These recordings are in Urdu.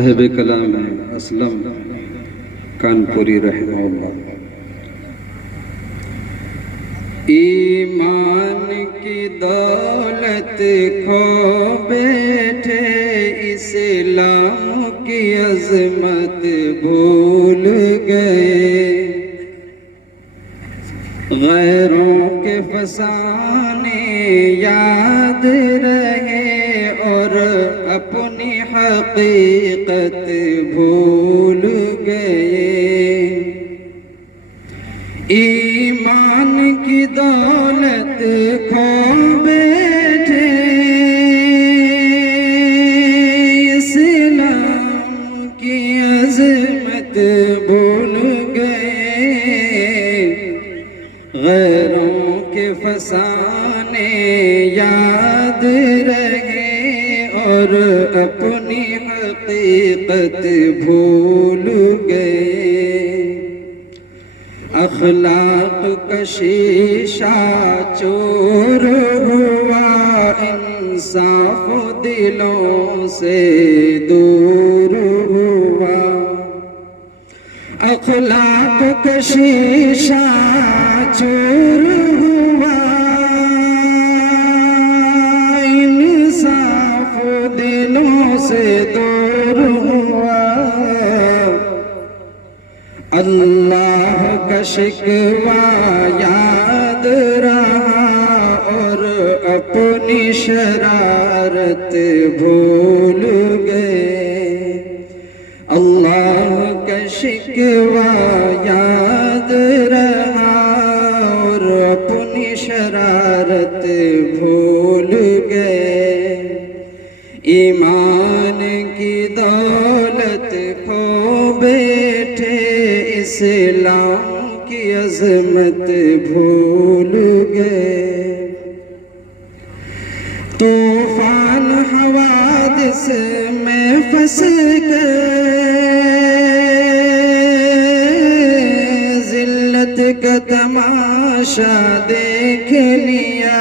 صاحب کلام اسلم کانپوری رحمہ اللہ۔ ایمان کی دولت کھو بیٹھے، اسلام کی عظمت بھول گئے، غیروں کے فسانے یاد رہے اور اپنی حقیقت بھول گئے۔ ایمان کی دولت کھو بیٹھے، اسلام کی عظمت بھول گئے، غیروں کے فسانے یاد رہے اور اپنی حقیقت بھول گئے۔ اخلاق کا شیشہ چور ہوا، انصاف دلوں سے دور ہوا۔ اخلاق کا شیشہ چور ہوا، انصاف دلوں سے دور ہوا۔ اللہ کا شکوہ یاد رہا اور اپنی شرارت بھول گئے۔ اللہ کا شکوہ یاد رہا اور اپنی شرارت بھول گئے۔ ایمان کی دولت کھو بیٹھے، اسلام کی عظمت بھول گئے۔ طوفان حوادث میں پھنس کر ذلت کا تماشا دیکھ لیا۔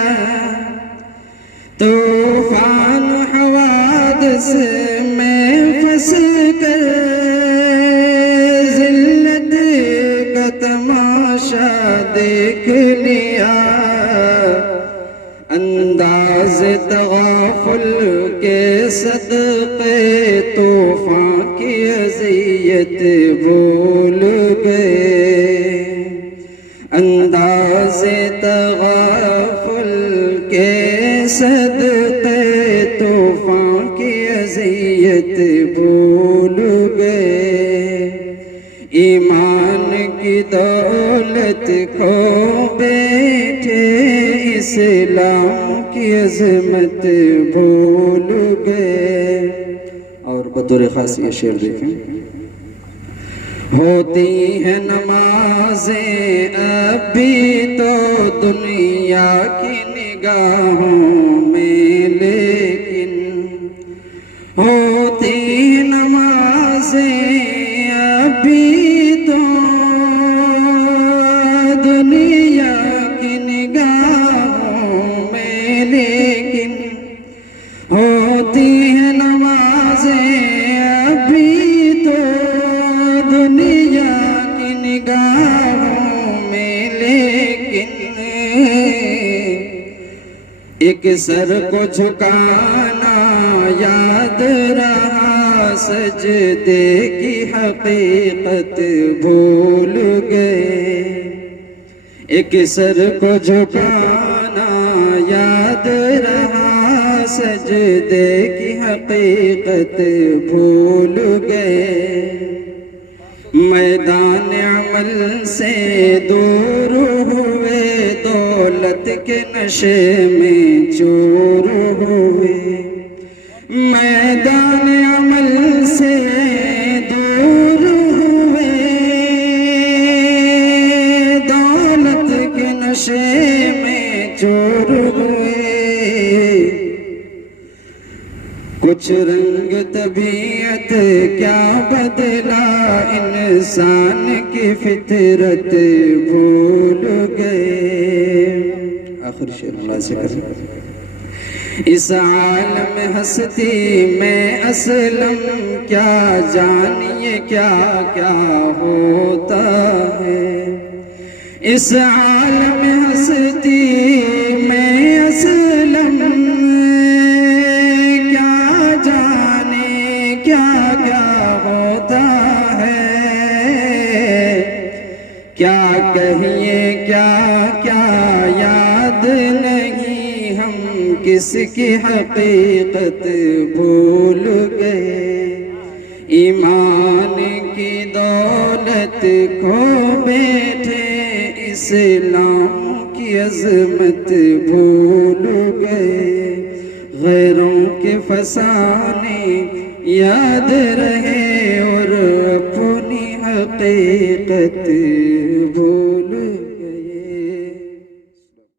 طوفان حوادث میں پھنس کر ذلت کا تماشا دیکھ لیا۔ انداز تغافل کے صدقے طوفان کی اذیت بھول گئے۔ انداز تغافل کے صدقے طوفان کی اذیت بھول گئے۔ ایمان کی دولت کھو بیٹھے، اسلام کی عظمت بھول گئے۔ اور بطور خاص یہ شعر دیکھیں۔ ہوتی ہیں نمازیں اب بھی تو دنیا کی نگاہوں میں، لیکن ہوتی ہیں نمازیں اب بھی تو دنیا کی نگاہوں میں، لیکن ہوتی ہیں نمازیں اب بھی تو دنیا کی نگاہوں میں، لیکن ایک سر کو جھکانا یاد رہا، سجدے کی حقیقت بھول گئے۔ ایک سر کو جھکانا یاد رہا، سجدے کی حقیقت بھول گئے۔ میدان عمل سے دور ہوئے، دولت کے نشے میں چور ہوئے۔ میدان عمل سے دور ہوئے، دولت کے نشے میں چور ہوئے۔ کچھ رنگ طبیعت کیا بدلا، انسان کی فطرت بھول گئے۔ آخر شعر اللہ سے کریں۔ اس عالم ہستی میں اسلم کیا جانیے کیا کیا ہوتا ہے، اس عالم ہستی میں اسلم کیا جانے کیا کیا ہوتا ہے، کیا کہیے کیا کیا یاد نہیں، ہم کس کی حقیقت بھول گئے، ایمان کی دولت کھو بیٹھے، اسلام کی عظمت بھول گئے، غیروں کے فسانے یاد رہے اور اپنی حقیقت